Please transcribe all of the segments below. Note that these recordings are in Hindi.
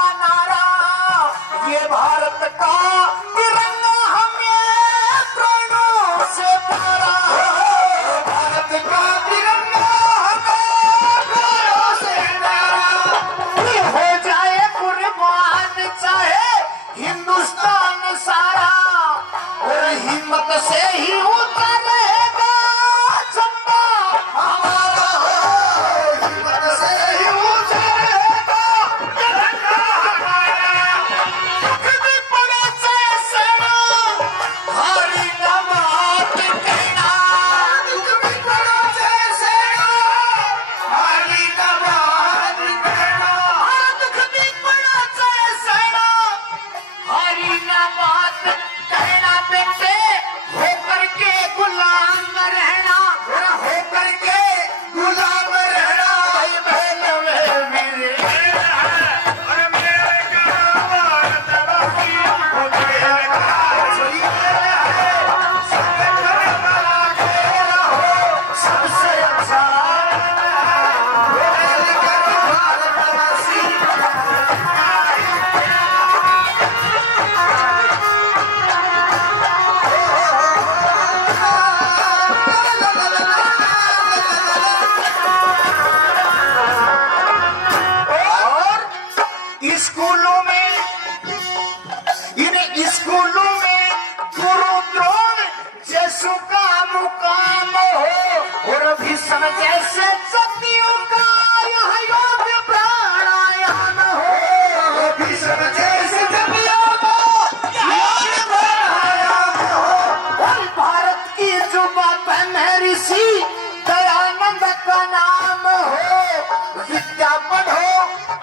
का नारा, ये भारत का तिरंगा हमें प्राणों से प्यारा। भारत का तिरंगा हमें प्राणों से प्यारा। हो जाए कुर्बान चाहे हिंदुस्तान सारा, और हिम्मत से ही उतरेगा झंडा हमारा। हिम्मत से ही उतरेगा तिरंगा हमारा। दुख भी पड़े चाहे सेना, हारी न मात कहना। दुख भी पड़े चाहे सेना, हारी न मात कहना। दुख भी पड़े चाहे सेना, हारी न मात कहना। बेटे होकर के गुलाम रहना, होकर के गुलाम रहना। भाई बहन मेरे और मेरे का भारतवासी हो गया। सबसे अच्छा स्कूलों में, इन स्कूलों में गुरु द्रोण जैसों का मुकाम हो, और भीष्म जैसे सतियों का यहाँ योग प्राणायाम हो। भीष्म जैसे सतियों का योग प्राणायाम हो। और भारत की जुबां पर ऋषि दयानंद का नाम हो। विद्या पढ़ो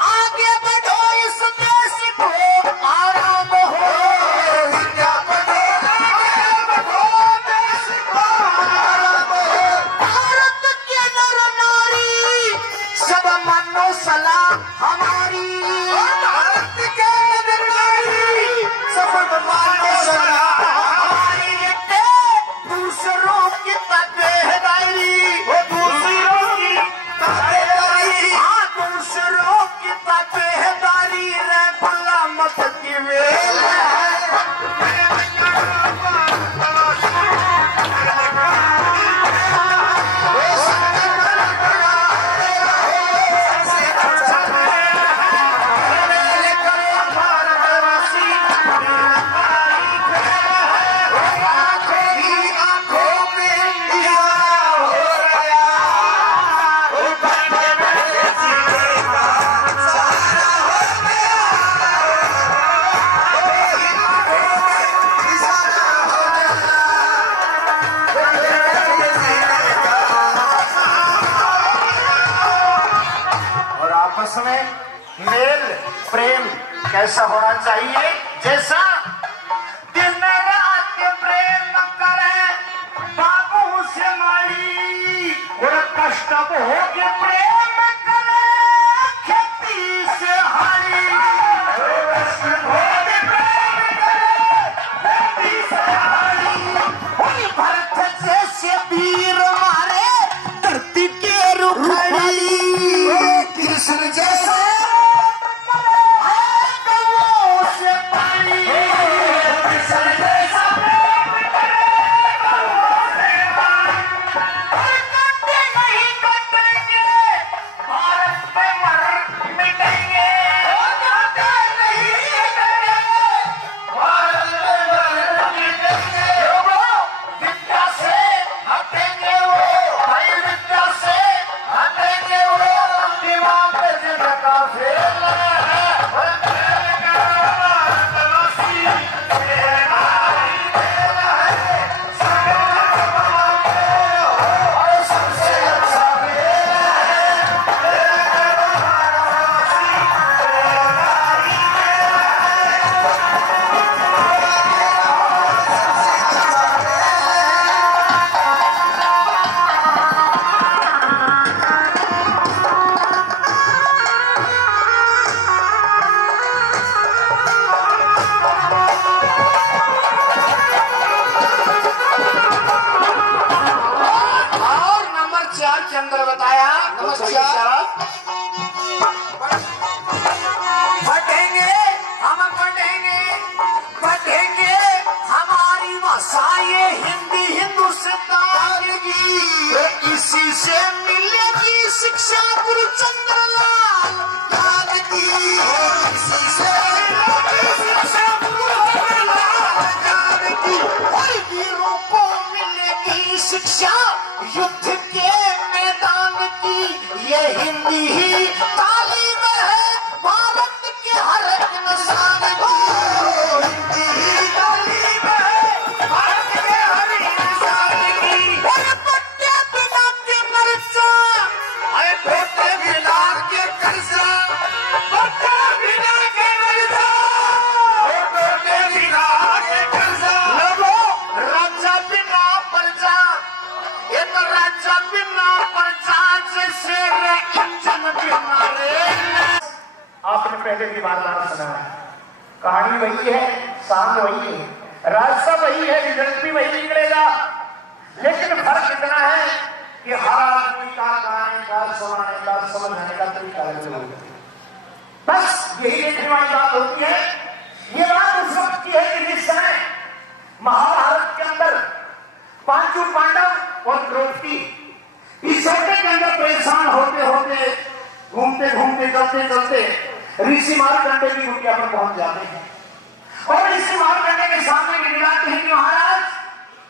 आगे बढ़ो, इस देश को आराम हो। विद्या पढ़ो आगे बढ़ो, देश को आराम हो। भारत के नर नारी सब मानो सलाम हमारी। भारत के नर नारी सब मानो सलाम हमारी। बेटे दूसरों की ताबेदारी, वो दूसरों की ताबेदारी, हाँ दूसरों की ताबेदारी रे गुलामत की वेल है। और आपस में मेल प्रेम कैसा होना चाहिए? जैसा दिन रात प्रेम करे बाबू से माई, और कष्ट हो के प्रेम करे खेती से हारी। कष्ट हो के प्रेम करे खेती से हारी। वही भरत जैसे वीर मारे धरती के रुखड़ी। कृष्ण जैसा से पानी, कृष्ण जैसा कटे नहीं कटेंगे, भारत पे मर मिटेंगे। कटे नहीं कटेंगे, भारत पे मर मिटेंगे। विद्या से हटेंगे वो, भाई विद्या से हटेंगे वो। दिमाग पे जिनका फेल है, चंद्र बताया। नमस्कार। फटेंगे से मिलेगी शिक्षा गुरु चंद्रलाल ज्ञान की, इसी से मिलेगी शिक्षा गुरु चंद्रलाल ज्ञान की, और वीरों को मिलेगी शिक्षा युद्ध के मैदान की। ये हिंदी ही तालीम है भारत के हर एक इंसान की, हिंदी ही तालीम है भारत के हर इंसान की। और पट्टे बिना के कर्जा, अरे पट्टे बिना के कर्जा, पट्टे बिना के कर्जा, पट्टे बिना के कर्जा, लोगो राजा बिना प्रजा, एक राजा बिना प्रजा जैसे इंजन बिना रेल। आपने पहले भी बार सुना है, कहानी वही है, सांग वही है, रास्ता वही है, रिजल्ट भी वही निकलेगा, लेकिन फर्क इतना है कि हर आदमी का गाने का, सुनाने का, समझाने का तरीका अलग अलग है। बस यही देखने वाली बात होती है। ये बात उस वक्त की है कि जिस समय महाभारत के अंदर पांचों पांडव और द्रौपदी इस छोटे के अंदर परेशान होते होते, घूमते घूमते, चलते चलते ऋषि मार्कंडे की कुटिया पर पहुंच जाते हैं, और ऋषि मार्कंडे के सामने गिड़गिड़ाते हैं कि महाराज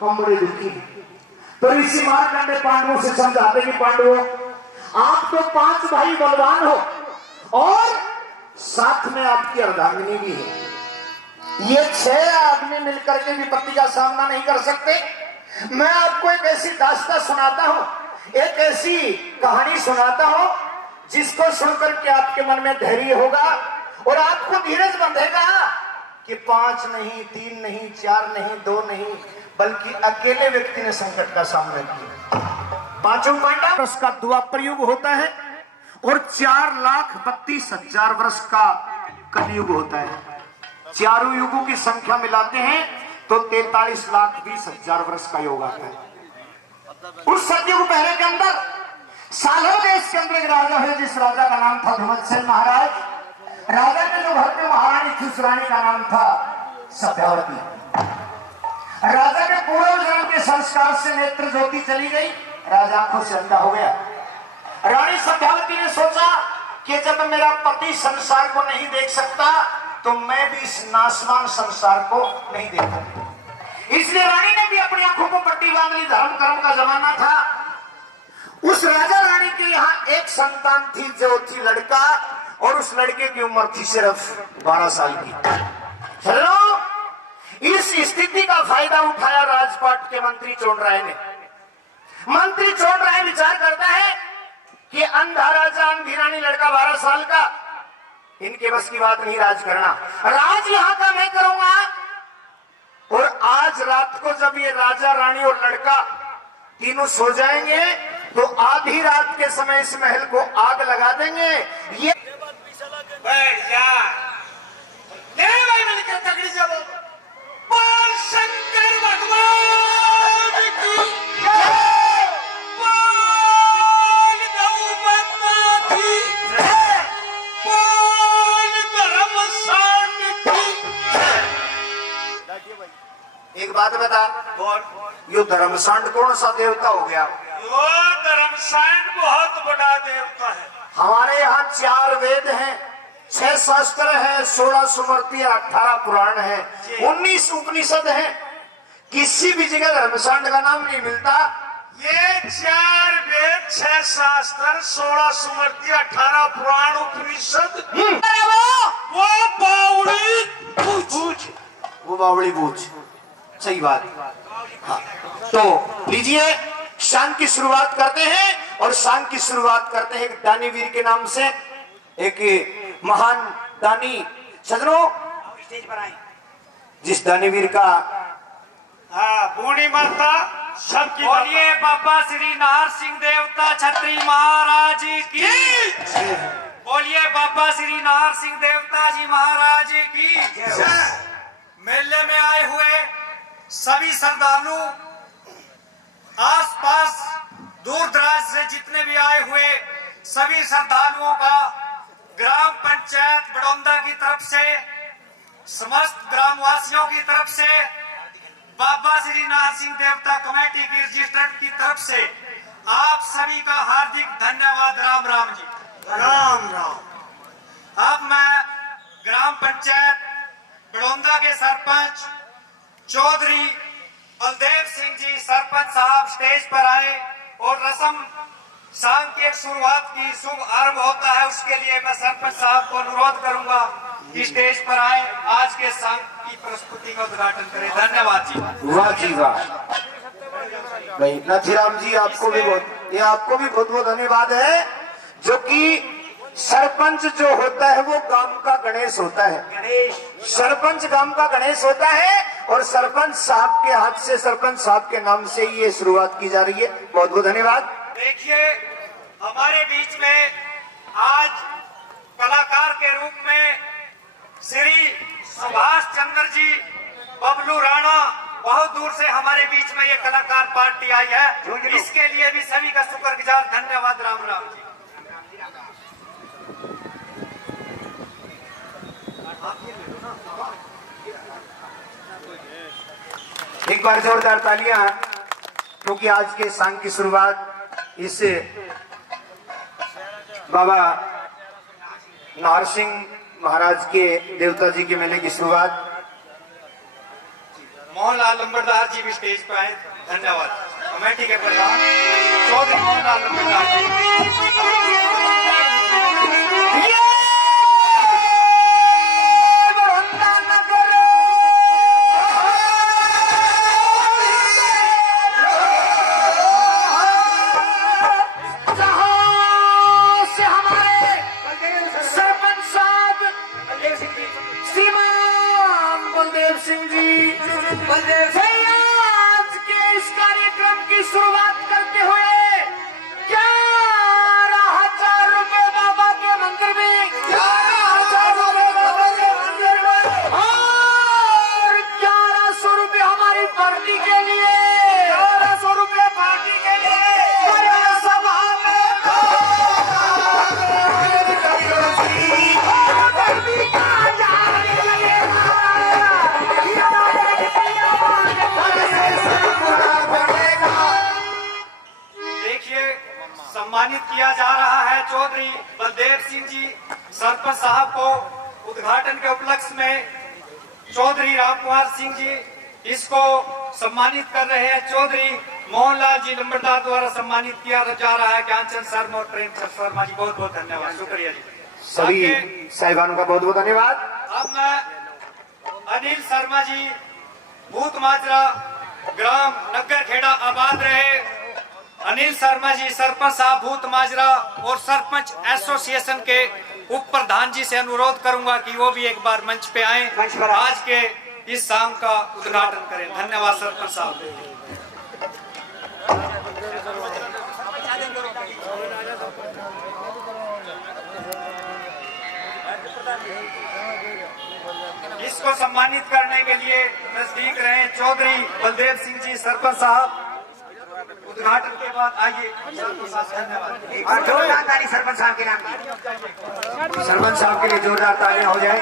हम बड़े दुखी हैं। तो ऋषि मार्कंडे पांडवों से समझाते कि पांडवों, आप तो 5 भाई बलवान हो और साथ में आपकी अर्धांगिनी भी है, ये 6 आदमी मिलकर के विपत्ति का सामना नहीं कर सकते। मैं आपको एक ऐसी दास्तां सुनाता हूं, एक ऐसी कहानी सुनाता हूं जिसको सुनकर के आपके मन में धैर्य होगा और आपको धीरज बंधेगा कि 5 नहीं, 3 नहीं, 4 नहीं, 2 नहीं, बल्कि अकेले व्यक्ति ने संकट का सामना किया। पांचों पांडव वर्ष का द्वापर युग होता है और 4,32,000 वर्ष का कलयुग होता है। चारों युगों की संख्या मिलाते हैं तो 43,20,000 वर्ष का योग आता है। उस सतयुग पहले के अंदर सालों देश के अंदर एक राजा है, जिस राजा का नाम था धुमतसेन महाराज। राजा के जो घर पे महारानी थी उस रानी का नाम था सत्यावती। राजा के पूर्व जन्म के संस्कार से नेत्र ज्योति चली गई, राजा आंखों से अंधा हो गया। रानी सत्यावती ने सोचा कि जब मेरा पति संसार को नहीं देख सकता तो मैं भी इस नासवान संसार को नहीं देख सकती। इसलिए रानी ने भी अपनी आंखों को पट्टी बांध ली। धर्म कर्म का जमाना था। उस राजा रानी के यहाँ एक संतान थी जो थी लड़का, और उस लड़के की उम्र थी सिर्फ 12 साल की। चलो, इस स्थिति का फायदा उठाया राजपाट के मंत्री चोंडराय ने। मंत्री चोंडराय विचार करता है कि अंधा राजा, अंधी रानी, लड़का 12 साल का, इनके बस की बात नहीं राज करना, राज यहाँ का मैं करूंगा। और आज रात को जब ये राजा, रानी और लड़का तीनों सो जाएंगे तो आधी रात के समय इस महल को आग लगा देंगे। ये बैठ जा, भाई मिलकर तगड़ी से बोल, बोल शंकर भगवान की जय, बोल गौ माता की जय, बोल धर्म सांड की जय। एक बात बता, यो धर्म सांड कौन सा देवता हो गया? यो धर्म सांड बहुत बड़ा देवता है। हमारे यहाँ 4 वेद हैं, 6 शास्त्र हैं, 16 सुमृति, 18 पुराण है, 19 उपनिषद हैं। किसी भी जगह धर्मसांड का नाम नहीं मिलता। ये 4 वेद, 6 शास्त्र, 16 सुमृति, 18 पुराण, उपनिषद, वो बावड़ी बूझ, वो बावड़ी बूझ, सही बात। हाँ, तो लीजिए, शांग की शुरुआत करते हैं, और शांग की शुरुआत करते हैं एक दानीवीर के नाम से। एक महान दानी, सजनों स्टेज पर आए, जिस दानीवीर का बूढ़ी माता सबकी बोलिए बाबा श्री नार सिंह देवता छत्री महाराज की। बोलिए बाबा श्री नार सिंह देवता जी महाराज की। मेले में आए हुए सभी श्रद्धालु, आसपास दूर दराज से जितने भी आए हुए सभी श्रद्धालुओं का ग्राम पंचायत बड़ौदा की तरफ से, समस्त ग्रामवासियों की तरफ से, बाबा श्री नार सिंह देवता कमेटी की रजिस्ट्रेंट की तरफ से आप सभी का हार्दिक धन्यवाद। राम राम जी। राम राम। अब मैं ग्राम पंचायत बड़ौदा के सरपंच चौधरी बलदेव सिंह जी सरपंच साहब स्टेज पर आए और रस्म सांग की एक शुरुआत की शुभ आरंभ होता है, उसके लिए मैं सरपंच साहब को अनुरोध करूंगा कि स्टेज पर आए, आज के सांग की प्रस्तुति का उद्घाटन करें। धन्यवाद जी। वाह जी वाह। भाई नाथीराम जी आपको भी बहुत बहुत धन्यवाद है। जो कि सरपंच जो होता है वो गांव का गणेश होता है। सरपंच गांव का गणेश होता है और सरपंच साहब के हाथ से, सरपंच साहब के नाम से ही ये शुरुआत की जा रही है। बहुत बहुत धन्यवाद। देखिए, हमारे बीच में आज कलाकार के रूप में श्री सुभाष चंद्र जी बबलू राणा, बहुत दूर से हमारे बीच में ये कलाकार पार्टी आई है, इसके लिए भी सभी का शुक्रगुजार। धन्यवाद। राम राम जी। एक बार जोरदार तालियां, क्योंकि आज के सांग की शुरुआत इस बाबा नारसिंह महाराज के देवता जी के मेले की शुरुआत। मोहनलाल लंबरदार जी भी स्टेज पर आए। धन्यवाद। कमेटी के प्रधान चौधरी मोहनलाल लंबरदार जी। सिंह जी आज के इस कार्यक्रम की शुरुआत करते हुए 11,000 रुपए बाबा के मंदिर में, 11,000 रुपए बाबा के मंदिर में और 1100 रुपए हमारी पार्टी के लिए, 1100 रुपए पार्टी के लिए सभा में सम्मानित किया जा रहा है चौधरी बलदेव सिंह जी सरपंच साहब को। उद्घाटन के उपलक्ष्य में चौधरी राम कुमार सिंह जी इसको सम्मानित कर रहे हैं। चौधरी मोहनलाल जी लंबरदार द्वारा सम्मानित किया जा रहा है। ज्ञानचंद शर्मा और प्रेमचंद शर्मा जी, बहुत बहुत धन्यवाद। शुक्रिया जी। सभी साहिबानों का बहुत बहुत धन्यवाद। अब मैं अनिल शर्मा जी भूत माजरा ग्राम नगर खेड़ा आबाद रहे, अनिल शर्मा जी सरपंच साहब भूत माजरा और सरपंच एसोसिएशन के उप प्रधान जी से अनुरोध करूंगा कि वो भी एक बार मंच पे आए, आज के इस सांग का उद्घाटन करें। धन्यवाद सरपंच साहब। इसको सम्मानित करने के लिए नजदीक रहे चौधरी बलदेव सिंह जी सरपंच साहब। उद्घाटन के बाद आइए। और जोरदार ताली सरपंच साहब के नाम की। सरपंच साहब के लिए जोरदार तालियां हो जाए।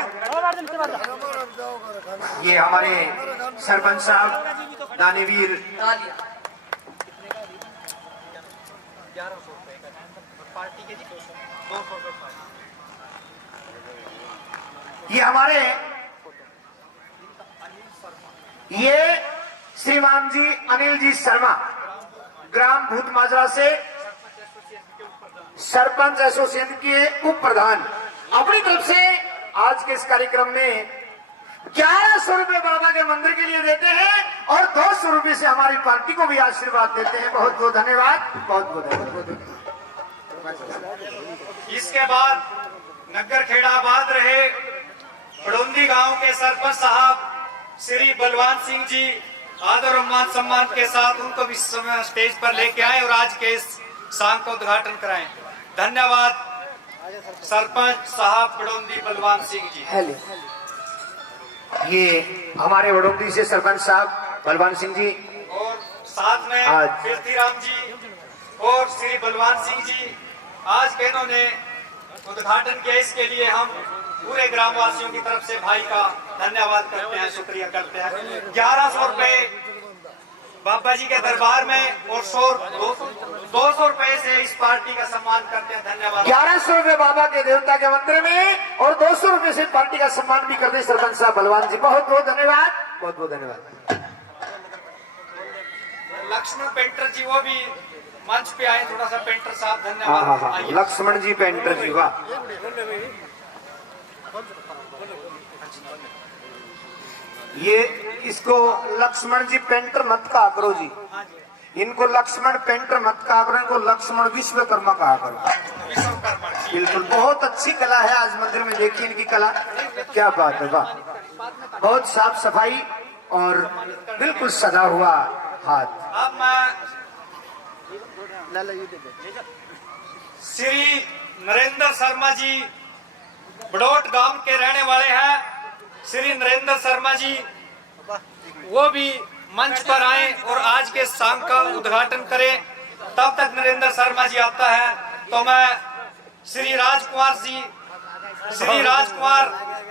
ये हमारे सरपंच साहब दानवीर ये हमारे ये श्रीमान जी अनिल जी शर्मा ग्राम भूत माजरा से सरपंच एसोसिएशन के उप प्रधान अपनी तरफ से आज के इस कार्यक्रम में 1100 रुपए बाबा के मंदिर के लिए देते हैं और 200 रुपए से हमारी पार्टी को भी आशीर्वाद देते हैं। बहुत बहुत धन्यवाद। बहुत बहुत धन्यवाद। इसके बाद नगर खेड़ाबाद रहे बड़ौदी गांव के सरपंच साहब श्री बलवान सिंह जी आदर और मान सम्मान के साथ उनको भी स्टेज पर लेके आए और आज के इस सांग का उद्घाटन कराएं। धन्यवाद सरपंच साहब बड़ौदी बलवान सिंह जी। ये हमारे बड़ौदी से सरपंच साहब बलवान सिंह जी और साथ में कीर्तिराम जी और श्री बलवान सिंह जी आज के इन्होंने उद्घाटन किया। इसके लिए हम पूरे ग्रामवासियों की तरफ से भाई का धन्यवाद करते हैं, शुक्रिया करते हैं। 1100 रुपए बाबा जी के दरबार में और 200 रुपए से इस पार्टी का सम्मान करते हैं। धन्यवाद। 1100 रुपए बाबा के देवता के मंदिर में और 200 रुपए से पार्टी का सम्मान भी करते हैं सरपंच साहब बलवान जी। बहुत बहुत धन्यवाद, बहुत बहुत धन्यवाद। लक्ष्मण पेंटर जी वो भी मंच पे आए, थोड़ा सा पेंटर साहब। हाँ धन्यवाद। हाँ, आइए। लक्ष्मण जी पेंटर जी, वाह। ये इसको लक्ष्मण जी पेंटर मत कहा करो जी, इनको लक्ष्मण पेंटर मत कहा करो, इनको लक्ष्मण विश्वकर्मा कहा करो। विश्वकर्मा जी। बिल्कुल, बहुत अच्छी कला है। आज मंदिर में देखिए इनकी कला, क्या बात है, वाह। बहुत साफ सफाई और बिल्कुल सजा हुआ हाथ। अब मैं श्री नरेंद्र शर्मा जी बड़ोट गांव के रहने वाले हैं। श्री नरेंद्र शर्मा जी वो भी मंच पर आए और आज के सांग का उद्घाटन करें। तब तक नरेंद्र शर्मा जी आता है तो मैं श्री राजकुमार जी, श्री राजकुमार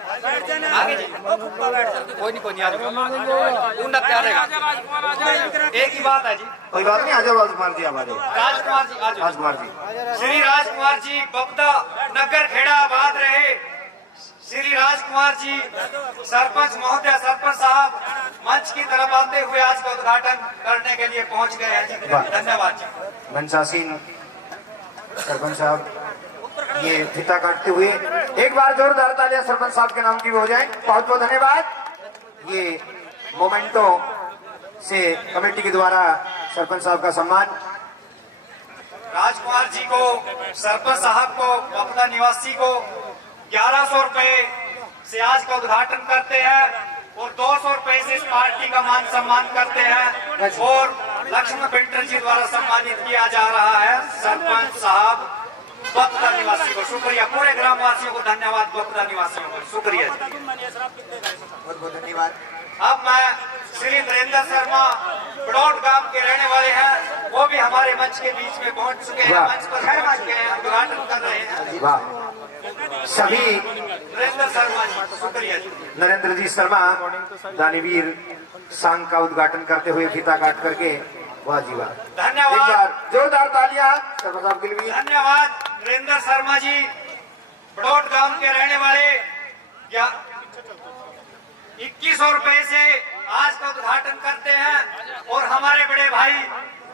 आगे जी, कोई नहीं आ एक ही बात है जी, कोई बात नहीं, आ जाओ राजकुमार जी, आवाज राजकुमार जी आज राजकुमार जी। श्री राजकुमार जी बपदा नगर खेड़ा आबाद रहे। श्री राजकुमार जी सरपंच महोदय, सरपंच साहब मंच की तरफ आते हुए आज का उद्घाटन करने के लिए पहुंच गए हैं जी। धन्यवाद जी। घनशासीन सरपंच साहब ये फीता काटते हुए एक बार जोरदार तालियां सरपंच साहब के नाम की भी हो जाए। बहुत बहुत धन्यवाद। ये मोमेंटो से कमेटी के द्वारा सरपंच साहब का सम्मान। राजकुमार जी को, सरपंच साहब को, बपदा निवासी को 1100 रुपए से आज का उद्घाटन करते हैं और 200 रुपए से इस पार्टी का मान सम्मान करते हैं और लक्ष्मण पेंटर जी द्वारा सम्मानित किया जा रहा है सरपंच साहब बपदा निवासी को। शुक्रिया पूरे ग्रामवासियों को, धन्यवाद बपदा निवासियों को, शुक्रिया जी। बहुत बहुत धन्यवाद। अब मैं श्री नरेंद्र शर्मा बड़ौट गांव के रहने वाले हैं, वो भी हमारे मंच के बीच में पहुंच चुके हैं, मंच पर पहुंच चुके हैं, उद्घाटन कर रहे हैं। वाह, सभी नरेंद्र शर्मा जी, शुक्रिया जी। नरेंद्र जी शर्मा दानीवीर सांग का उद्घाटन करते हुए फीता काट करके, वाह जी वाह। धन्यवाद। एक बार जोरदार तालियां सरपंच साहब के लिए। धन्यवाद नरेंद्र शर्मा जी बड़ौट गांव के रहने वाले। 2100 रुपए से आज का उद्घाटन करते हैं और हमारे बड़े भाई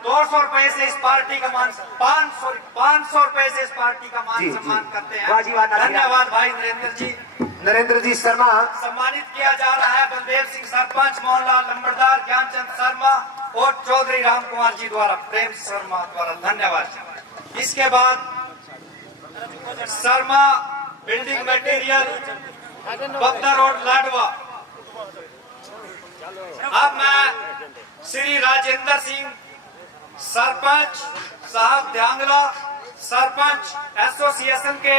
200 रुपए से इस पार्टी का मान, 500 रुपए से इस पार्टी का मान जी, सम्मान जी। करते वाह जी वाह, हैं। धन्यवाद भाई नरेंद्र जी। नरेंद्र जी शर्मा सम्मानित किया जा रहा है बलदेव सिंह सरपंच, मोहनलाल लंबरदार, ज्ञानचंद शर्मा और चौधरी राम कुमार जी द्वारा, प्रेम शर्मा द्वारा। धन्यवाद। इसके बाद Sharma building material, Bapda road, Ladwa. अब मैं श्री राजेंद्र सिंह सरपंच साहब ध्यांगला, सरपंच एसोसिएशन के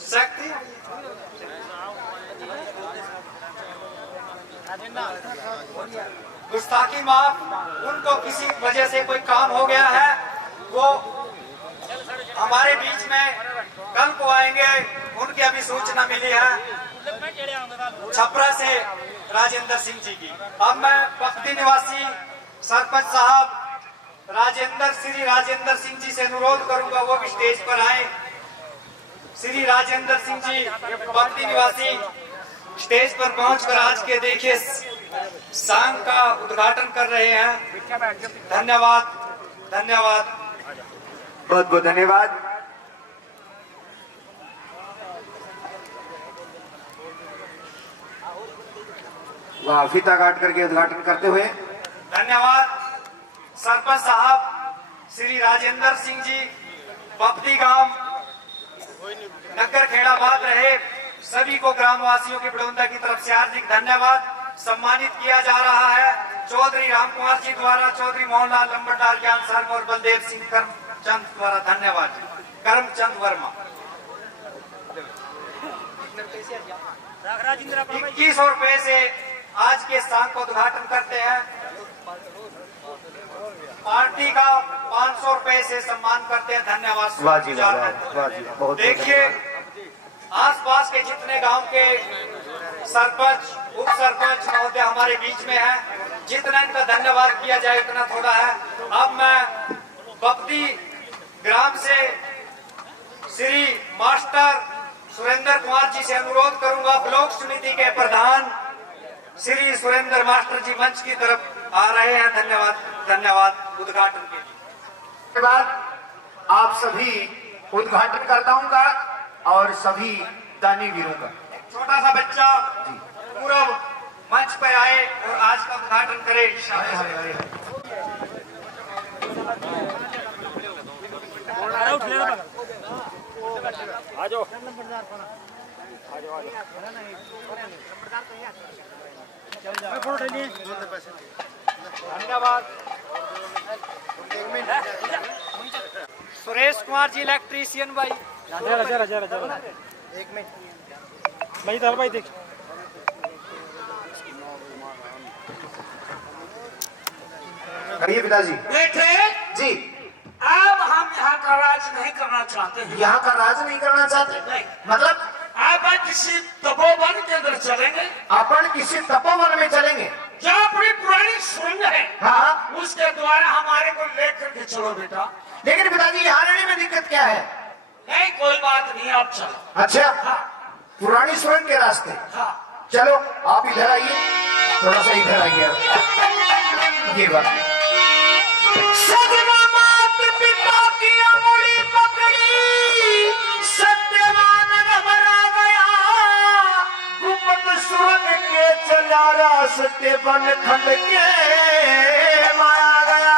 सेक्रेटरी, गुस्ताखी माफ, उनको किसी वजह से कोई काम हो गया है, वो हमारे बीच में कल को आएंगे, उनकी अभी सूचना मिली है छपरा से राजेंद्र सिंह जी की। अब मैं बस्ती निवासी सरपंच साहब श्री राजेंद्र सिंह जी से अनुरोध करूंगा वो भी स्टेज पर आए। श्री राजेंद्र सिंह जी बस्ती निवासी स्टेज पर पहुंचकर आज के देखिए सांग का उद्घाटन कर रहे हैं। धन्यवाद, धन्यवाद, बहुत बहुत धन्यवाद। वाह, फीता काट करके उद्घाटन करते हुए धन्यवाद सरपंच साहब श्री राजेंद्र सिंह जी, बपदी गांव, नगर खेड़ाबाद रहे। सभी को ग्रामवासियों की बड़ौदा की तरफ से हार्दिक धन्यवाद। सम्मानित किया जा रहा है चौधरी राम कुमार जी द्वारा, चौधरी मोहनलाल लंबरदार, ज्ञान शर्मा और बलदेव सिंह करमचंद द्वारा। धन्यवाद। करमचंद वर्मा। 2100 रुपए से आज के सांग का उद्घाटन करते हैं। पार्टी का 500 रुपए से सम्मान करते हैं। धन्यवाद। वाह जी वाह, वाह जी, बहुत देखिए आसपास के जितने गांव के सरपंच उप सरपंच महोदय हमारे बीच में है। जितना इनका धन्यवाद किया जाए उतना थोड़ा है। अब मैं बपदी ग्राम से श्री मास्टर सुरेंद्र कुमार जी से अनुरोध करूंगा, ब्लॉक समिति के प्रधान श्री सुरेंद्र मास्टर जी मंच की तरफ आ रहे हैं। धन्यवाद उद्घाटन के लिए। के बाद आप सभी उद्घाटनकर्ताओं का और सभी दानी वीरों का छोटा सा बच्चा पूरा मंच पर आए और आज का उद्घाटन करे। धन्यवाद। सुरेश कुमार जी इलेक्ट्रीशियन भाई। एक मिनट भाई दल भाई देख कहिए पिताजी। बेटे जी, अब हम यहाँ का राज नहीं करना चाहते हैं। यहाँ का राज नहीं करना चाहते? नहीं। मतलब अब किसी तपोवन के अंदर चलेंगे, अपन किसी तपोवन में चलेंगे। जहाँ अपनी पुरानी सुरंग है, हाँ, उसके द्वारा हमारे को लेकर के चलो बेटा। लेकिन पिताजी यहाँ रहने में दिक्कत क्या है? नहीं कोई बात नहीं, आप चलो। अच्छा, हाँ पुरानी सुरंग के रास्ते। हाँ चलो आप इधर आइए, थोड़ा सा इधर आइए आप। ये बात सजना मात पिता की अंगुली पकड़ी, सत्यवान घबरा गया, गुप्त सुरंग के चला रास्ते बन खंड के माया गया।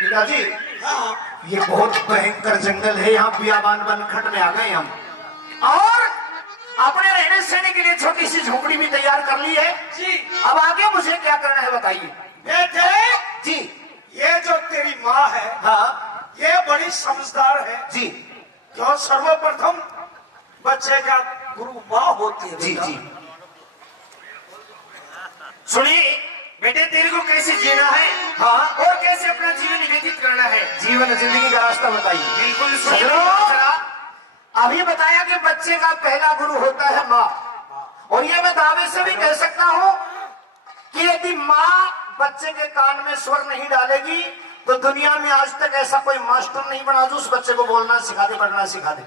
पिताजी हाँ ये बहुत भयंकर जंगल है, यहाँ बियाबान बनखंड में आ गए हम, और अपने रहने सहने के लिए छोटी सी झोपड़ी भी तैयार कर ली है जी। अब आगे मुझे क्या करना है बताइए। बेटे जी। ये जो तेरी माँ है, हाँ ये बड़ी समझदार है जी। क्यों? सर्वप्रथम बच्चे का गुरु माँ होती है जी बेटा। जी। सुनिए बेटे, तेरे को कैसे जीना है, हाँ, और कैसे अपना जीवन व्यतीत करना है, जीवन जिंदगी का रास्ता बताइए। बिल्कुल सुनिए। अभी बताया कि बच्चे का पहला गुरु होता है माँ, और ये मैं दावे से भी कह सकता हूँ कि यदि माँ बच्चे के कान में स्वर नहीं डालेगी तो दुनिया में आज तक ऐसा कोई मास्टर नहीं बना जो उस बच्चे को बोलना सिखा दे, पढ़ना सिखा दे।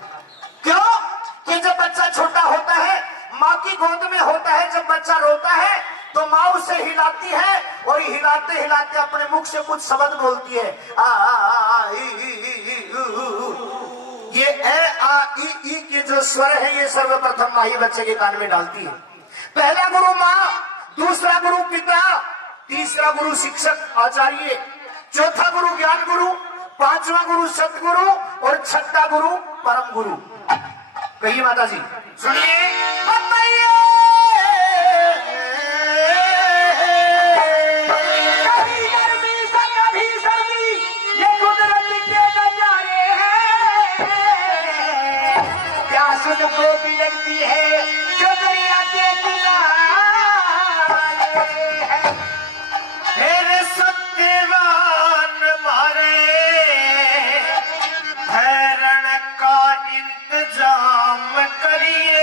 क्यों? कि जब बच्चा छोटा होता है, माँ की गोद में होता है, जब बच्चा रोता है तो माँ उसे हिलाती है, और हिलाते हिलाते अपने मुख से कुछ शब्द बोलती है। ये ए आ ई के जो स्वर है, ये सर्वप्रथम माँ ही बच्चे के कान में डालती है। पहला गुरु माँ, दूसरा गुरु पिता, तीसरा गुरु शिक्षक आचार्य, चौथा गुरु ज्ञान गुरु, पांचवा गुरु सतगुरु, और छठा गुरु परम गुरु। कहिए माता जी। सुनिए बताइए। कभी गर्मी से कभी सर्दी, ये कुदरत के नजारे हैं। प्यास उनको भी लगती है जो दरिया के किनारे हैं। मेरे सत्यवान मारे ठहरन का इंतजाम करिए।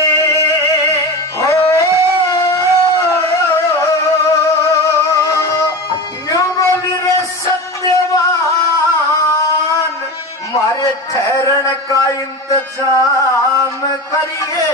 सत्यवान मारे ठहरन का इंतजाम करिए।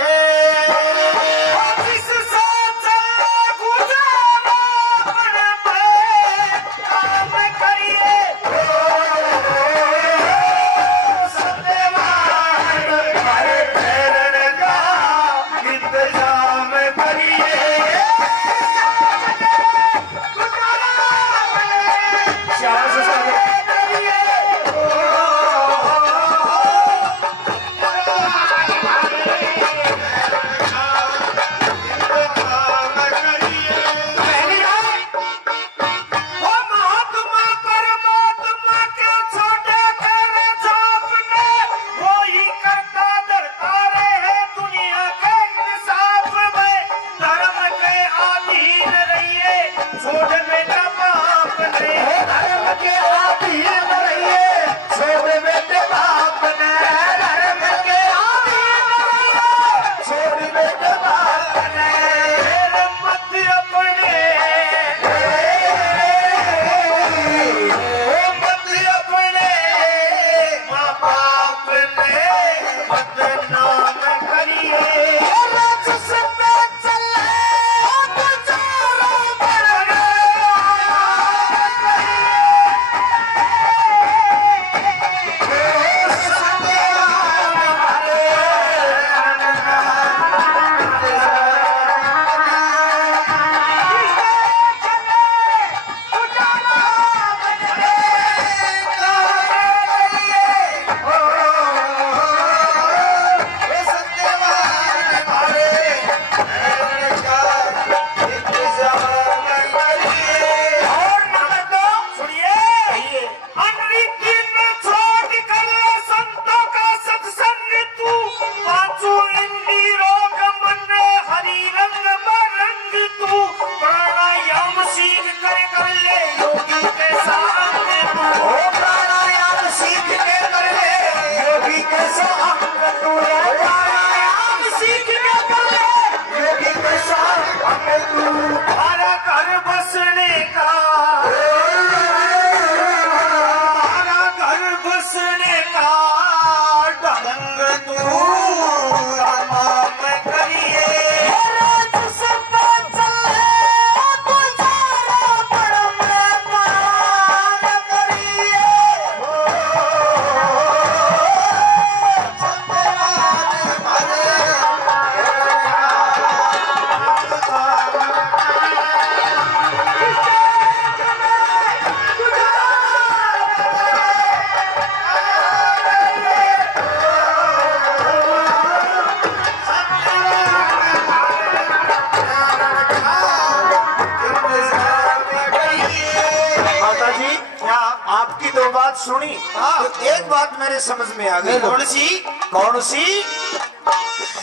दो बात सुनी तो एक बात मेरे समझ में आ गई। कौन सी? कौन सी?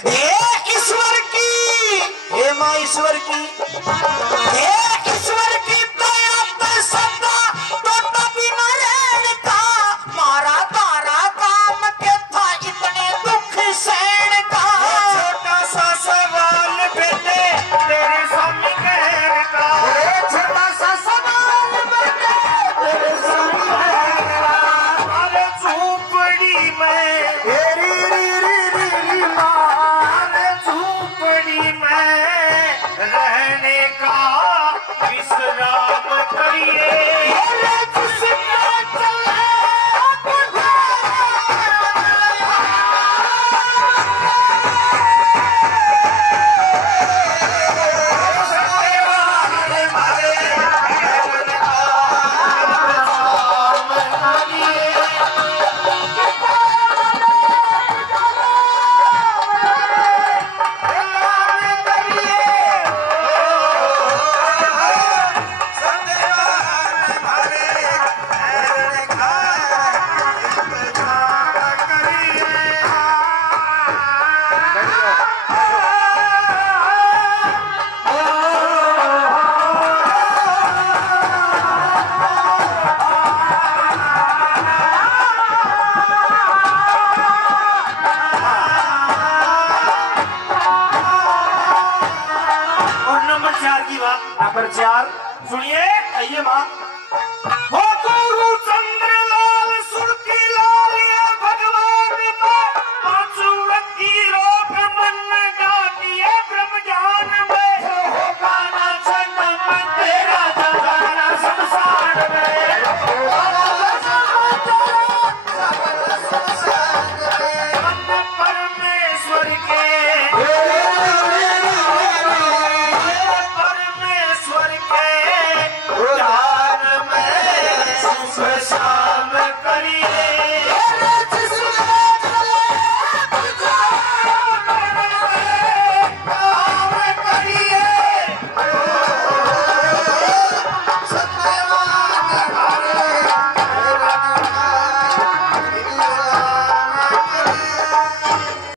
हे ईश्वर की, हे माँ ईश्वर की, हे ईश्वर की दया पे सदा तो तभी न रहने का, मारा तारा काम के था इतने दुख सहने का। छोटा सा सवाल बेटे तेरे स्वामी कहने का, छोटा सा सवाल बेटे तेरे सामने अरे झोपड़ी में, री री री री माँ, झोपड़ी में रहने का विश्राम करिए। और नंबर 4 की बात। नंबर 4 सुनिए, आइए माँ। हो